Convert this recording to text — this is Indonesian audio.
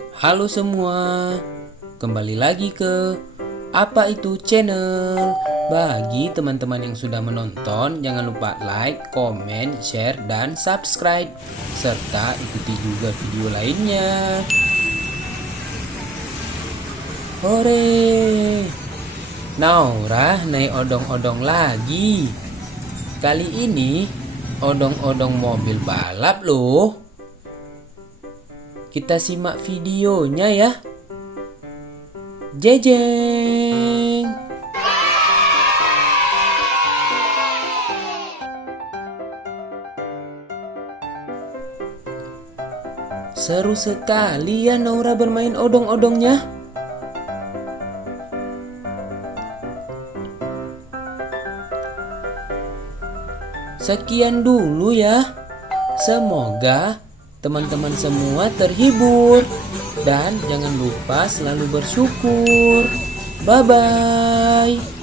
Halo semua, kembali lagi ke Apa Itu Channel. Bagi teman-teman yang sudah menonton, jangan lupa like, komen, share, dan subscribe. Serta ikuti juga video lainnya. Hore! Naura naik odong-odong lagi. Kali ini odong-odong mobil balap loh. Kita simak videonya ya. Jejeng. Seru sekali ya Naura bermain odong-odongnya. Sekian dulu ya. Semoga teman-teman semua terhibur. Dan jangan lupa selalu bersyukur. Bye-bye.